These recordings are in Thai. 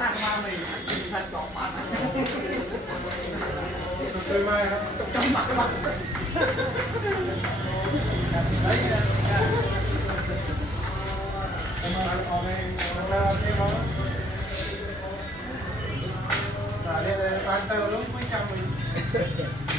ตั้งมาเลยท่านจอมมาเคยมาครับจอมมาบ้างมาออกเองมาที่เราเรียนการเติมแล้วไม่จำเลย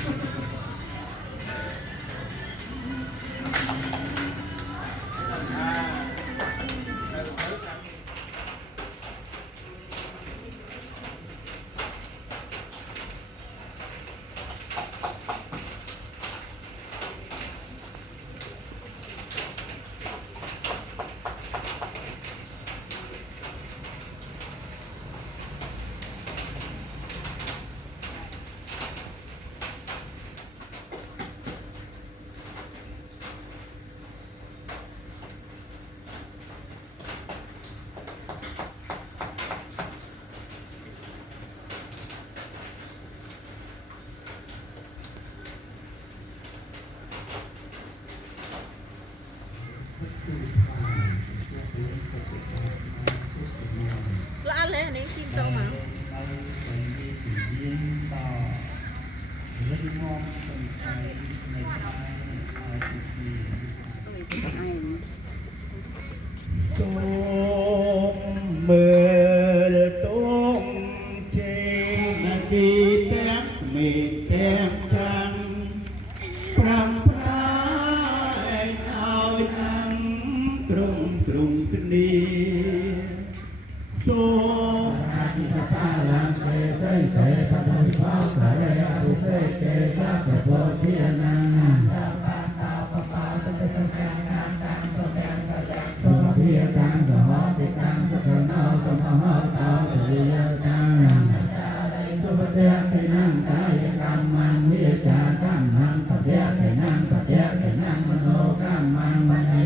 แล้วอะไรอันนี้ซิมจังมาตุ้มมือตุ้มเชนาทีเตียงมีเตียงจังพรำพรายเอานังตรงตรงกันดีโซอาทิตย์ตาลังเกสเสพะทวิภาคาเรอภิเษกเกสัพพะเทียนังตาปาตาปปาสัพสังฆังตังสัพยังกยังสมะเพียตังสหติตังสัพพะนาสมะหะตาสิยตังสุปเทเทนังกายกรรมังวิจากรรมังปะเทเทนังปะเทเทนังมโนกรรมังมณี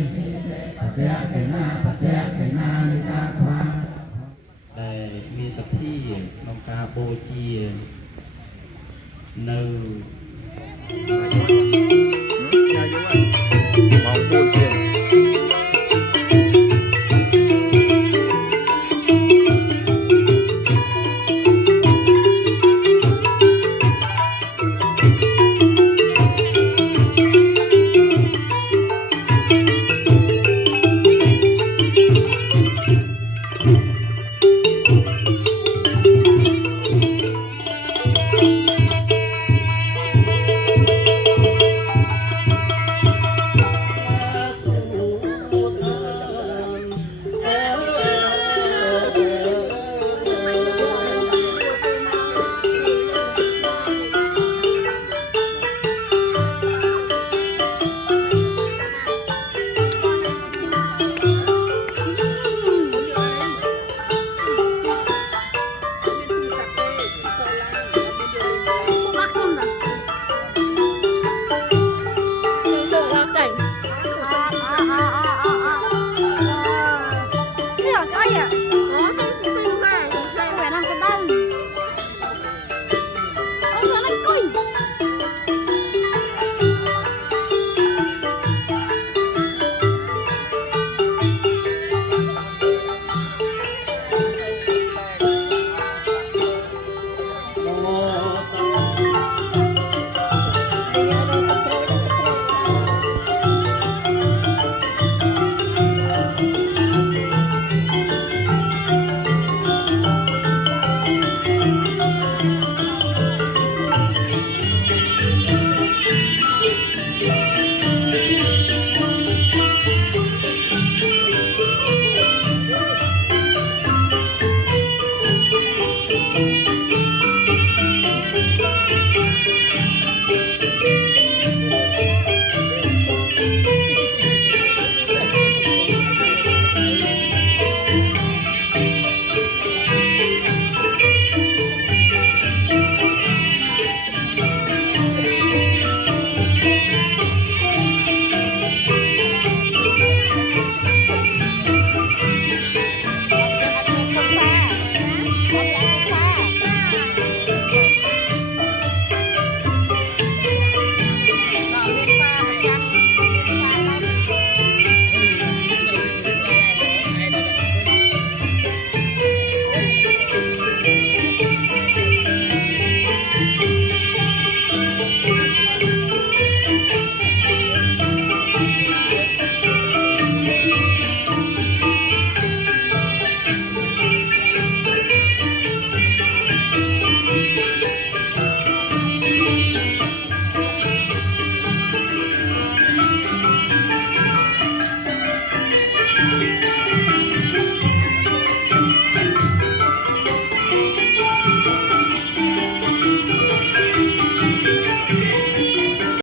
ปะเทเทนาปะเทเทนานิตาควาได้มีสัพพีนองกาโบจีនៅ